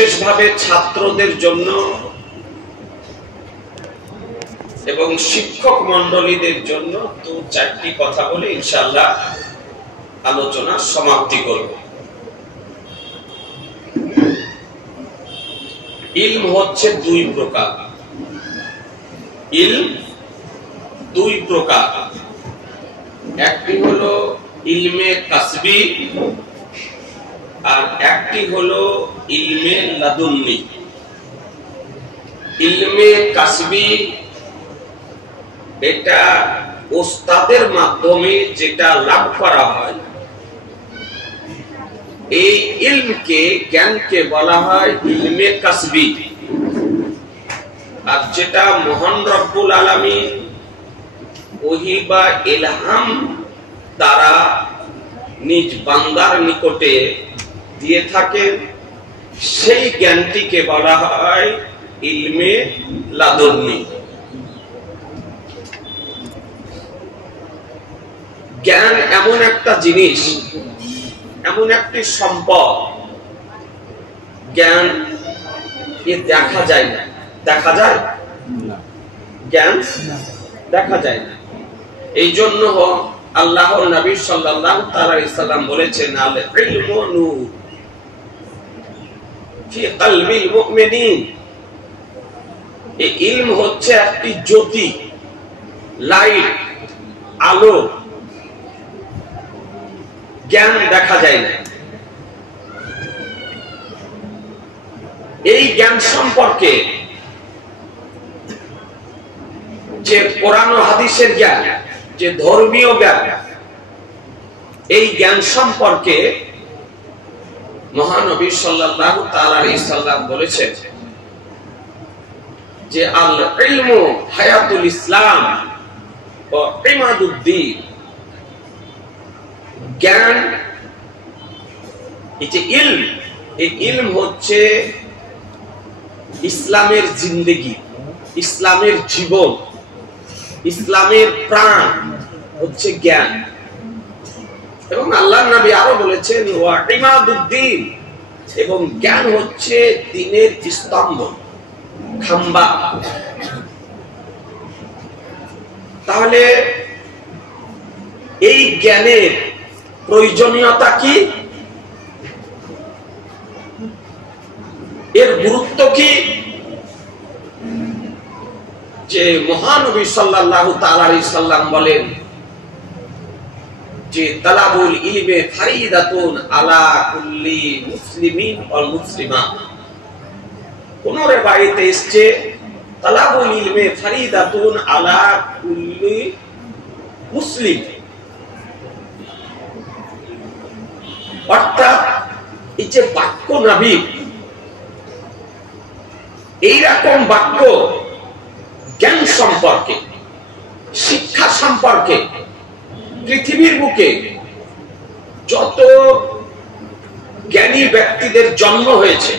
বিশেষভাবে ছাত্রদের জন্য এবং শিক্ষক মণ্ডলীদের জন্য তো চারটি কথা বলে ইনশাআল্লাহ আলোচনা সমাপ্তি করব। ইলম হচ্ছে দুই প্রকার। ইলম দুই প্রকার, একটি হলো ইলমে কাসবি আর একটি হলো ইলমে লাদুন্নি। ইলমে কাসবি এটা ওস্তাদের মাধ্যমে যেটা লাভ করা হয়, এই ইলমকে জ্ঞানকে বলা হয় ইলমে কাসবি। আর যেটা মহান রব্বুল আলামিন ওহী বা ইলহাম দ্বারা নিজ বান্দার নিকটে দিয়ে থাকেন, সেই জ্ঞানটিকে বলা হয় ইলমে লাদুন্নি। জ্ঞান এমন একটা জিনিস, এমন একটি সম্পদ, জ্ঞান দেখা যায় না। দেখা যায় জ্ঞান দেখা যায় না। এই জন্য আল্লাহর নবী সাল্লাল্লাহু আলাইহি ওয়াসাল্লাম বলেছেন, আল ইলমু নূর ফি কলবিল মুমিনিন। এই ইলম হচ্ছে একটি জ্যোতি, লাইট, আলো। জ্ঞান দেখা যায় না। এই জ্ঞান সম্পর্কে যে কোরআন ও হাদিসের জ্ঞান, যে ধর্মীয় জ্ঞান, এই জ্ঞান সম্পর্কে মহানবী সাল্লাল্লাহু তাআলা আলাইহি সাল্লাম বলেছেন যে আল ইলমু হায়াতুল ইসলাম ওয়া ইমাদুদ্দিন। জ্ঞান, এই যে ইলম, এই ইলম হচ্ছে ইসলামের জিন্দেগি, ইসলামের জীবন, ইসলামের প্রাণ হচ্ছে জ্ঞান। এবং আল্লাহর নবী আরো বলেছেন ওয়া ইমাদুদ্দিন, এবং জ্ঞান হচ্ছে দ্বীনের স্তম্ভ, খাম্বা। তাহলে এই জ্ঞানের প্রয়োজনীয়তা কি, এর গুরুত্ব কি, যে মহানবী সাল্লাল্লাহু তাআলা আলাইহি সাল্লাম বলেন যে তালাবুল ইলমে ফারিদাতুন আলা কুল্লি মুসলিমিন ওয়াল মুসলিমা। কোন রিওয়ায়াতে এসেছে তালাবুল ইলমে ফারিদাতুন আলা কুল্লি মুসলিম। অর্থাৎ এই যে বাক্য নবী, এইরকম বাক্য জ্ঞান সম্পর্কে, শিক্ষা সম্পর্কে পৃথিবীর বুকে যত জ্ঞানী ব্যক্তিদের জন্ম হয়েছে,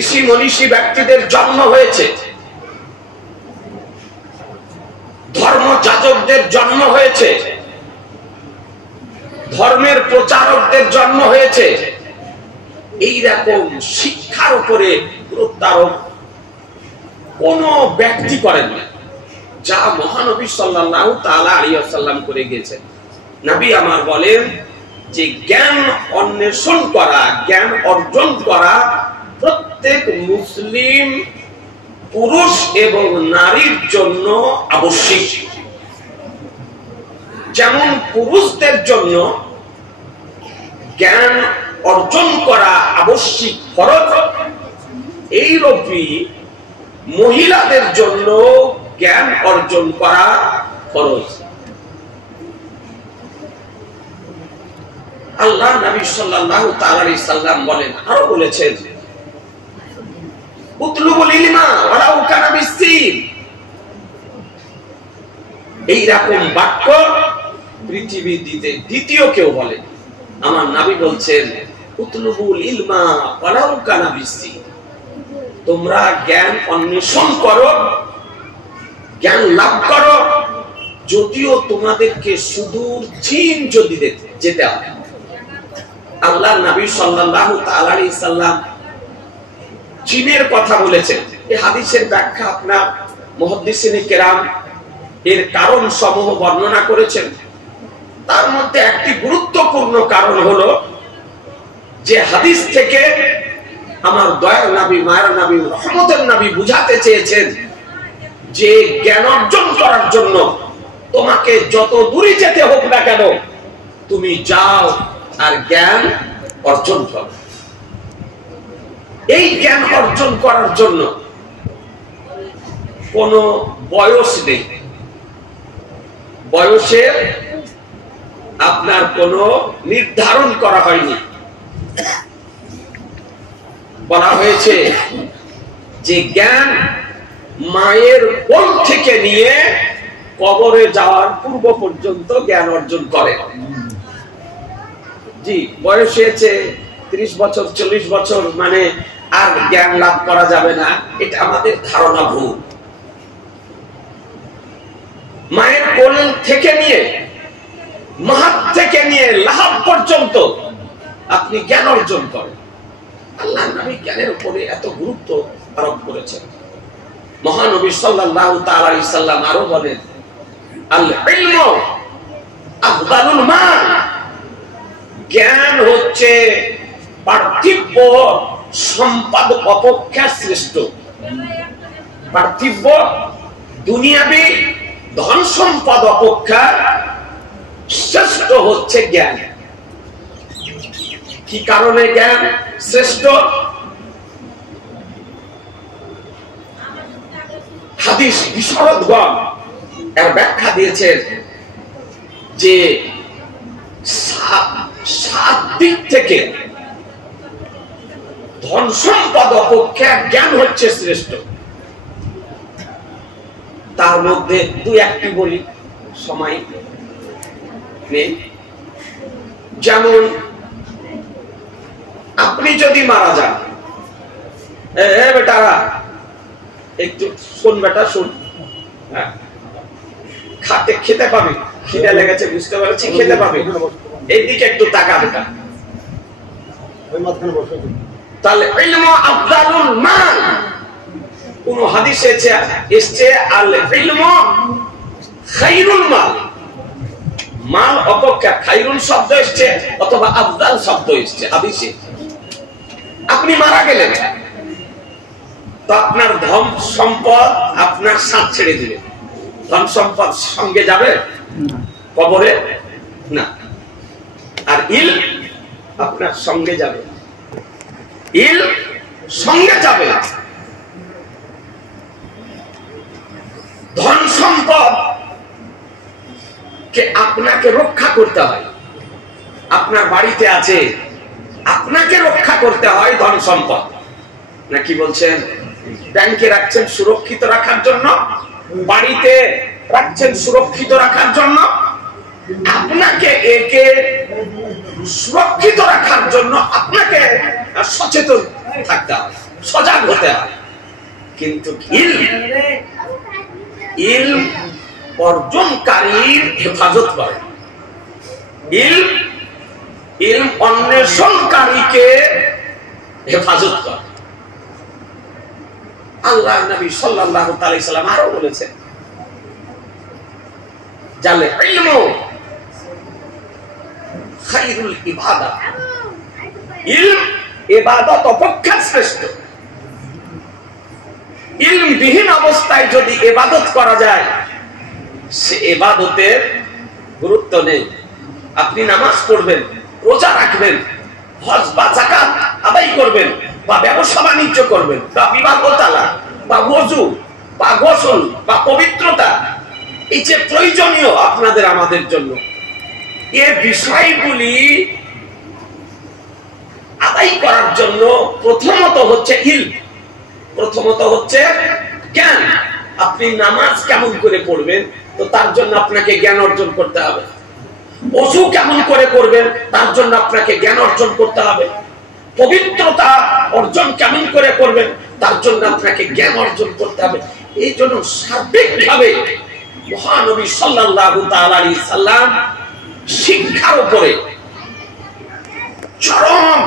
ঋষি মনীষী ব্যক্তিদের জন্ম হয়েছে, ধর্ম যাজকদের জন্ম হয়েছে, ধর্মের প্রচারকদের জন্ম হয়েছে, এইরকম শিক্ষার উপরে গুরুত্ব আরোপ কোন ব্যক্তি করেন না, যা মহানবী সাল্লাল্লাহু তাআলা আলাইহি ওয়াসাল্লাম করে গিয়েছেন। নবী আমার বলেন যে জ্ঞান অন্বেষণ করা, জ্ঞান অর্জন করা প্রত্যেক মুসলিম পুরুষ এবং নারীর জন্য আবশ্যক। যেমন পুরুষদের জন্য জ্ঞান অর্জন করা আবশ্যক, ফরজ, এইরূপই মহিলাদের জন্য জ্ঞান অর্জন করা ফরজ। আল্লাহ নবী সাল্লাল্লাহু তাআলা আলাইহি সাল্লাম বলেন, আরো বলেছেন উতলুবুল ইলমা ওয়ালাউ কানা বিসসিন। এই রকম বাক্য পৃথিবীতে দ্বিতীয় কেউ বলে। আমার নবী বলছেন উতলুবুল ইলমা ওয়ালাউ কানা বিসসিন। তোমরা জ্ঞান অন্বেষণ করো, জ্ঞান লাভ করো, যদিও তোমাদেরকে সুদূর চীন যদি যেতে হয়। আল্লাহর নবী সাল্লাল্লাহু তাআলা আলাইহি সাল্লাম জিনের কথা বলেছেন। এই হাদিসের ব্যাখ্যা আপনার মুহাদ্দিসিনে কেরাম এর কারণ সমূহ বর্ণনা করেছেন। তার মধ্যে একটি গুরুত্বপূর্ণ কারণ হলো যে হাদিস থেকে আমার দয়ার নবী, মায়ের নবী, রহমতের নবী বুঝাতে চেয়েছেন যে জ্ঞান অর্জন করার জন্য তোমাকে যত দূরে যেতে হোক না কেন, তুমি যাও আর জ্ঞান অর্জন করো। এই জ্ঞান অর্জন করার জন্য কোনো বয়স নেই, বয়সের আপনার কোনো নির্ধারণ করা হয়নি। বলা হয়েছে যে জ্ঞান মায়ের কোল থেকে নিয়ে কবরে যাওয়ার পূর্ব পর্যন্ত জ্ঞান অর্জন করে। জি, বয়স হয়েছে 30 বছর 40 বছর মানে আর জ্ঞান লাভ করা যাবে না, এটা আমাদের ধারণা ভুল। মায়ের কোল থেকে নিয়ে, মাহাত থেকে নিয়ে লাহাব পর্যন্ত আপনি জ্ঞান অর্জন করেন। আল্লাহ নবী জ্ঞানের উপরে এত গুরুত্ব আরোপ করেছেন। মহানবী সাল্লাল্লাহু তাআলা আলাইহি সাল্লাম আরো বলেন, আল ইলমু আফদালুল মাল, জ্ঞান হচ্ছে পার্থিব সম্পদ অপেক্ষা শ্রেষ্ঠ। পার্থিব দুনিয়াবি ধন সম্পদ অপেক্ষা শ্রেষ্ঠ হচ্ছে জ্ঞান। কি কারণে জ্ঞান শ্রেষ্ঠ? হাদিস বিশারদগণ এর ব্যাখ্যা দিয়েছেন যে 7 দিক থেকে ধন সম্পদ অপেক্ষা জ্ঞান হচ্ছে শ্রেষ্ঠ। তার মধ্যে 2-1টি বলি, সময় নেই। যেমন আপনি যদি মারা যান, বেটা একটু শোন, বেটা শোন, খেতে পাবে, খিদে লেগেছে বুঝতে পারছি, খেতে পাবে, এইদিকে একটু তাকা বেটা। তাহলে ইলমু আফদালুল মাল, কোন হাদিসে এসেছে আল ইলমু খায়রুল মাল, মাল অপেক্ষা খায়রুল শব্দ এসেছে অথবা আফদাল শব্দ এসেছে হাদিসে। আপনি মারা গেলেন তো আপনার ধন সম্পদ আপনার সাথ ছেড়ে দিবে। ধন সম্পদ সঙ্গে যাবে কবরে না, আর ইল আপনার সঙ্গে যাবে, ইল সঙ্গে যাবে। ধন সম্পদ কে আপনাকে রক্ষা করতে হয়। আপনার বাড়িতে আছে, আপনাকে রক্ষা করতে হয় ধন সম্পদ, নাকি বলছেন? ব্যাংকে রাখছেন সুরক্ষিত রাখার জন্য, বাড়িতে রাখছেন সুরক্ষিত রাখার জন্য। আপনাকে একে সুরক্ষিত রাখার জন্য আপনাকে সচেতন থাকতে হয়, সজাগ হতে হয়। কিন্তু ইলম অর্জনকারীর হেফাজত করে, ইলম অন্বেষণকারীকে হেফাজত করে। আল্লাহ নবী সাল্লাল্লাহু আলাইহি সাল্লাম আরো বলেছেন, জালে ইলমু খায়রুল ইবাদা, ইলম ইবাদত অপেক্ষা শ্রেষ্ঠ। ইলমবিহীন অবস্থায় যদি ইবাদত করা যায়, সে ইবাদতের গুরুত্ব নেই। আপনি নামাজ পড়বেন, রোজা রাখবেন, হজ বা যাকাত আদায় করবেন, বা ব্যবসা বাণিজ্য করবেন, বা বিবাহ তালাক বা ওযু বা গোসল বা পবিত্রতা, এই যে প্রয়োজনীয় আপনাদের আমাদের জন্য, এই বিষয়গুলি আদায় করার জন্য প্রথমত হচ্ছে ইলম, প্রথমত হচ্ছে জ্ঞান। আপনি নামাজ কেমন করে পড়বেন, তো তার জন্য আপনাকে জ্ঞান অর্জন করতে হবে। ওযু কেমন করে করবেন, তার জন্য আপনাকে জ্ঞান অর্জন করতে হবে। পবিত্রতা অর্জন কেমন করে করবেন, তার জন্য আপনাকে জ্ঞান অর্জন করতে হবে। এই জন্য সার্বিকভাবে মহানবী সাল্লাল্লাহু তাআলা আলাইহি সাল্লাম শিক্ষার উপরে চরম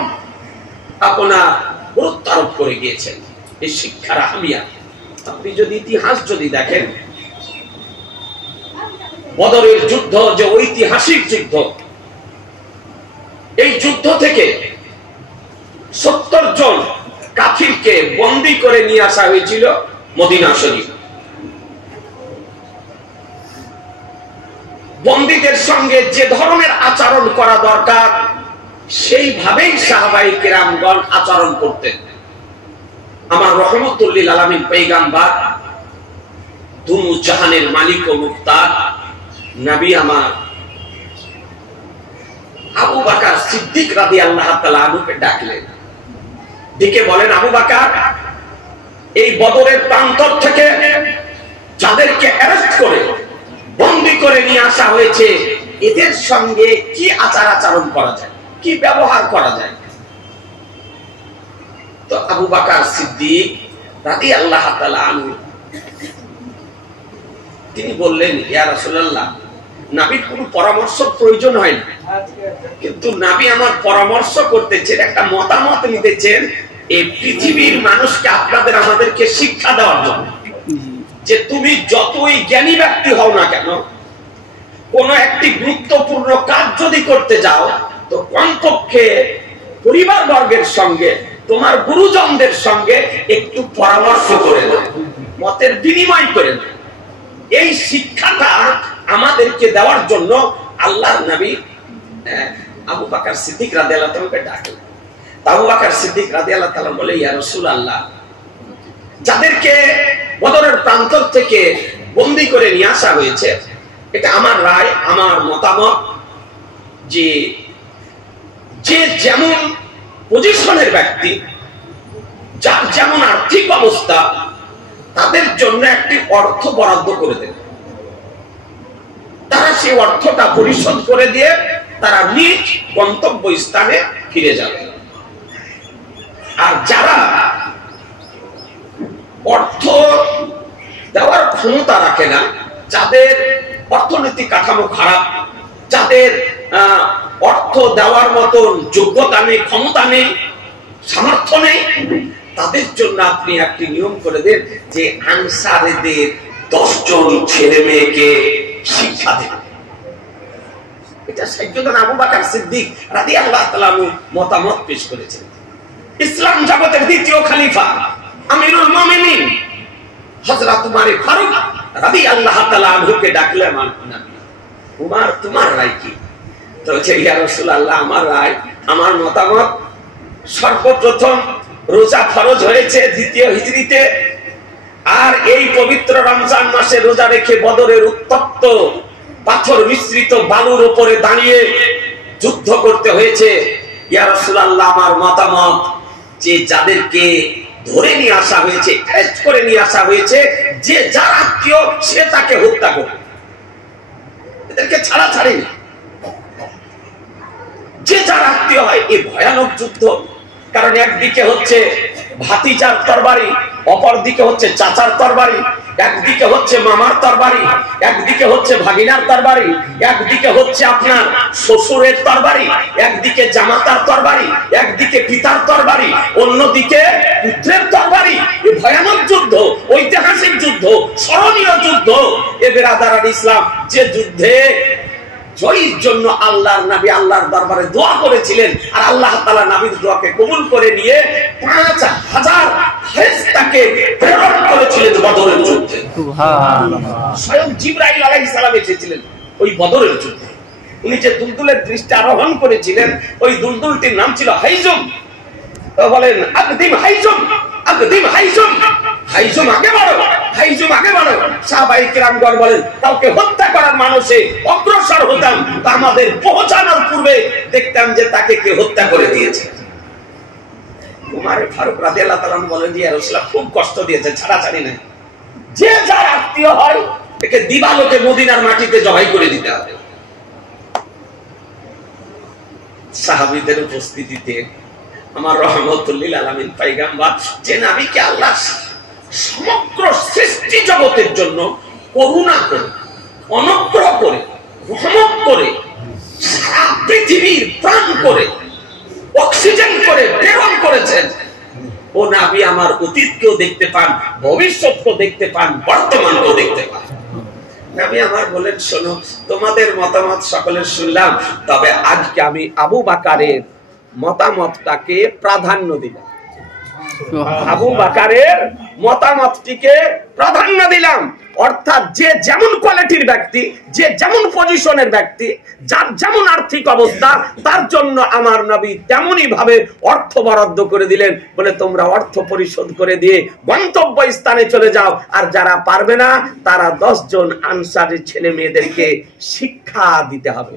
আপনার গুরুত্ব আরোপ করে গিয়েছেন। এই শিক্ষার আহমিয়া। আপনি যদি ইতিহাস যদি দেখেন, বদরের যুদ্ধ যে ঐতিহাসিক যুদ্ধ, এই যুদ্ধ থেকে 70 জন কাফিরকে বন্দী করে নিয়ে আসা হয়েছিল মদিনা শরীফ। বন্দীদের সঙ্গে যে ধরনের আচরণ করা দরকার সেইভাবেই সাহাবায়ে কেরামগণ আচরণ করতেন। আমার রহমতুল লিল আলামিন পয়গম্বর, দুনু জাহানের মালিক ও মুক্তার নবী আমার আবু বকর সিদ্দিক রাদিয়াল্লাহু তাআলা আনহুকে ডাকলেন, ডেকে বলেন, আবু বকর, এই বদরের প্রান্তর থেকে যাদেরকে অ্যারেস্ট করে বন্দী করে নিয়ে আসা হয়েছে, এদের সঙ্গে কি আচার আচরণ করা যায়, কি ব্যবহার করা যায়? তো আবু বকর সিদ্দিক রাদিয়াল্লাহু তাআলা আনহু তিনি বললেন, ইয়া রাসূলুল্লাহ, নবীর কোনো পরামর্শ প্রয়োজন হয় না, কিন্তু নবী আমার পরামর্শ করতেছেন, একটা মতামত নিতেছেন এই পৃথিবীর মানুষকে আপনাদের আমাদেরকে শিক্ষা দেওয়ার জন্য, যে তুমি যতই জ্ঞানী ব্যক্তি হও না কেন, কোন একটি গুরুত্বপূর্ণ কাজ যদি করতে যাও, তো কমপক্ষে পরিবার বর্গের সঙ্গে, তোমার গুরুজনদের সঙ্গে একটু পরামর্শ করে নাও, মতের বিনিময় করে নাও। এই শিক্ষাটা আমাদেরকে দেওয়ার জন্য আল্লাহর নবী আবু বকর সিদ্দিক রাদিয়াল্লাহু তাআলাকে ডাকলেন। আবু বকর সিদ্দিক রাদিয়াল্লাহু তাআলা বলে, ইয়া রাসূলুল্লাহ, যাদেরকে বদরের প্রান্তর থেকে বন্দী করে নিয়ে আসা হয়েছে, এটা আমার রায়, আমার মতামত, যে যে যেমন পজিশনের ব্যক্তি, যার যেমন আর্থিক অবস্থা, তাদের জন্য একটি অর্থ বরাদ্দ করে দেবে। তারা সেই অর্থটা পরিশোধ করে দিয়ে তারা নিজ গন্তব্য স্থানে ফিরে যাবে। আর যারা অর্থ দেওয়ার ক্ষমতা রাখে না, যাদের অর্থনৈতিক কাঠামো খারাপ, যাদের অর্থ দেওয়ার মতন যোগ্যতা নেই, ক্ষমতা নেই, সামর্থ্য নেই, তাদের জন্য আপনি একটি নিয়ম করে দেন যে আনসারীদের 10 জন ছেলে মেয়েকে শিক্ষা দেন। এটা সাইয়্যিদুনা আবু বকর সিদ্দিক রাদিয়াল্লাহু তাআলা মতামত পেশ করেছেন। ইসলাম জগতের দ্বিতীয় খলিফা আমিরুল মুমিনিন হযরত উমর ফারুক রাদিয়াল্লাহু তাআলা আনহুকে ডাকলেন, উমর, তোমার রায় কি? তো বলছে, ইয়া রাসূলুল্লাহ, আমার রায়, আমার মতামত, সর্বপ্রথম রোজা ফরজ হয়েছে 2য় হিজরিতে, আর এই পবিত্র রমজান মাসে রোজা রেখে বদরের উত্তপ্ত পাথর মিশ্রিত বালুর উপরে দাঁড়িয়ে যুদ্ধ করতে হয়েছে। ইয়া রাসূলুল্লাহ, আমার মতামত, যে যাদেরকে ধরে নিয়ে আসা হয়েছে, অ্যারেস্ট করে নিয়ে আসা হয়েছে, যে যার আত্মীয় সে তাকে হত্যা করবে, এদেরকে ছাড়া ছাড়েনি। যে যার আত্মীয় হয়, এই ভয়ানক যুদ্ধ, কারণ একদিকে হচ্ছে ভাতিজার তরবারি, অপর দিকে হচ্ছে চাচার তরবারি, একদিকে হচ্ছে মামার তরবারি, একদিকে হচ্ছে ভাগিনার তরবারি, একদিকে হচ্ছে আপনার শ্বশুরের তরবারি, একদিকে জামাতার তরবারি, একদিকে পিতার তরবারি, অন্যদিকে পুত্রের তরবারি। এই ভয়ানক যুদ্ধ, ঐতিহাসিক যুদ্ধ, স্মরণীয় যুদ্ধ। এ বেরাদারান ইসলাম, যে যুদ্ধে জয়ের জন্য আল্লাহর নবী আল্লাহর দরবারে দোয়া করেছিলেন, আর আল্লাহ তাআলা নবীর দোয়াকে কবুল করে নিয়ে 5000 ফেরেশতাকে প্রেরণ করেছিলেন বদরের যুদ্ধে। সুবহানাল্লাহ। স্বয়ং জিবরাইল আলাইহিস সালাম এসেছিলেন ওই বদরের যুদ্ধে। উনি যে দুলদুলের দৃষ্টি আরোহণ করেছিলেন, ওই দুলদুলটির নাম ছিল হাইজুম। তো বলেন, আকদিম হাইজুম, আকদিম হাইজুম, হাইজুম আগে বাড়ো, হাইজুম আগে বাড়ো। সাহাবায়ে কেরামগণ বলেন, কাউকে হত্যা করার মানুষে অগ্রসর হতাম, তা আমাদের পৌঁছানোর পূর্বে দেখতাম যে তাকে কে হত্যা করে দিয়েছে। উমর ফারুক রাদিয়াল্লাহু তাআলা বলেন, ইয়া রাসূলুল্লাহ, খুব কষ্ট দিয়েছে, ছাড়াছাড়ি নাই। যে যার আত্মীয় হয়, একে দিবালোকে মদিনার মাটিতে জবাই করে দিতে হবে। সাহাবীদের উপস্থিতিতে আমার রহমতুল লিল আলামিন পয়গম্বর, যে নবীকে আল্লাহ সমগ্র সৃষ্টি জগতের জন্য করুণা করে, অনুগ্রহ করে, রহমত করে, সারা পৃথিবীর প্রাণ করে, অক্সিজেন করে প্রেরণ করেছেন, ও নবী আমার অতীতকেও দেখতে পান, ভবিষ্যৎকেও দেখতে পান, বর্তমানকেও দেখতে পান। নবী আমার বলেন, শোনো, তোমাদের মতামত সকলের শুনলাম, তবে আজকে আমি আবু বকরের মতামতটাকে প্রাধান্য দিলাম। আবু বকরের মতামতটিকে প্রাধান্য দিলাম। অর্থাৎ যে যেমন কোয়ালিটির ব্যক্তি, যে যেমন পজিশনের ব্যক্তি, যার যেমন আর্থিক অবস্থা, তার জন্য আমার নবী তেমনই ভাবে অর্থ বরাদ্দ করে দিলেন। বলে তোমরা অর্থ পরিশোধ করে দিয়ে গন্তব্য স্থানে চলে যাও, আর যারা পারবে না তারা 10 জন আনসারের ছেলে মেয়েদেরকে শিক্ষা দিতে হবে।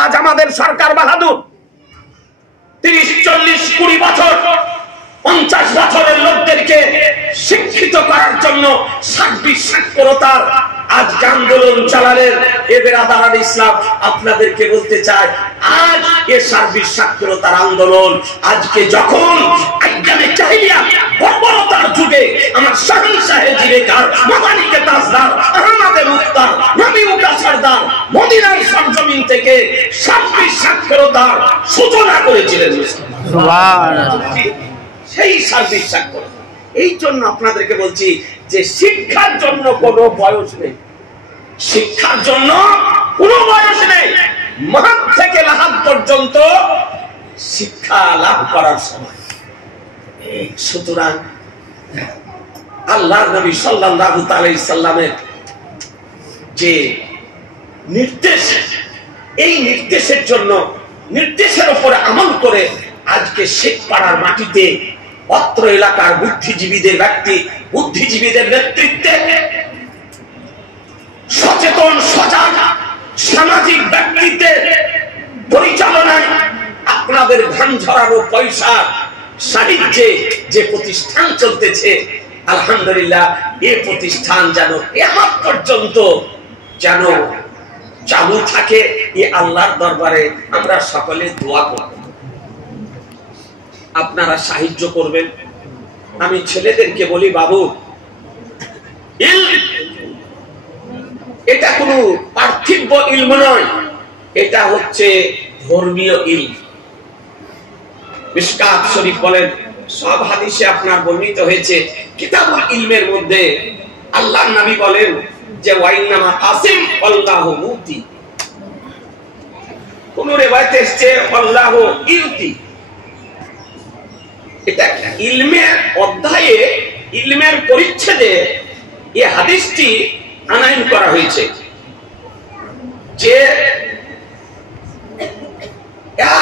আজ আমাদের সরকার বাহাদুর 30, 40, 20 বছর 50 বছরের লোকদেরকে শিক্ষিত করার জন্য সার্বিক সাক্ষরতার আজকে আন্দোলন চালালেন। এ বেরাদারান ইসলাম, আপনাদেরকে বলতে চাই, আজ এ সার্বিক সাক্ষরতার আন্দোলন আজকে যখন আইয়ামে জাহিলিয়াত বর্বরতার যুগে আমার শাহনশাহে জিরেকার, মাদানিকে তাজদার, আহমদে মুক্তার, নবী মুকা সরদার মদিনার সরজমিন থেকে সার্বিক সাক্ষরতার সূচনা করেছিলেন। সুবহানাল্লাহ। সেই সার্বিক সাক্ষরতা, এই জন্য আপনাদেরকে বলছি যে শিক্ষার জন্য কোনো বয়স নেই, শিক্ষার জন্য কোনো বয়স নেই। মাহাত থেকে লাহাত পর্যন্ত শিক্ষা লাভ করার সময়। সুতরাং আল্লাহর নবী সাল্লাল্লাহু আলাইহি সাল্লামের যে নির্দেশ, এই নির্দেশের জন্য, নির্দেশের উপরে আমল করে আজকে শেখ পাড়ার মাটিতে অত্র এলাকার বুদ্ধিজীবীদের নেতৃত্বে সচেতন সজাগ সামাজিক ব্যক্তিত্বের পরিচালনায় আপনাদের ঘাম ঝরানো পয়সা সাহায্যে যে প্রতিষ্ঠান চলতেছে, আলহামদুলিল্লাহ, এই প্রতিষ্ঠান যেন কিয়ামত পর্যন্ত যেন চালু থাকে, এই আল্লাহর দরবারে আমরা সকলে দোয়া করব। আপনারা সাহায্য করবেন। আমি ছেলেদেরকে বলি, বাবু, এটা কোনো পার্থিব ইলম নয়, এটা হচ্ছে ধর্মীয় ইলম। মিশকাত শরীফ বলেন, সব হাদিসে আপনার বর্ণিত হয়েছে, কিতাবুল ইলমের মধ্যে আল্লাহর নবী বলেন যে ওয়াইন্নামা কাসিম আল্লাহু মুতি, কোন রিওয়ায়েতে এসেছে আল্লাহু ইউতি। এটা ইলমের অধ্যায়ে, ইলমের পরিচ্ছেদে এই হাদিসটি আনায়ন করা হয়েছে যে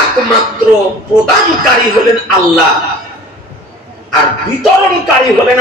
একমাত্র প্রদানকারী হলেন আল্লাহ, আর বিতরণকারী হলেন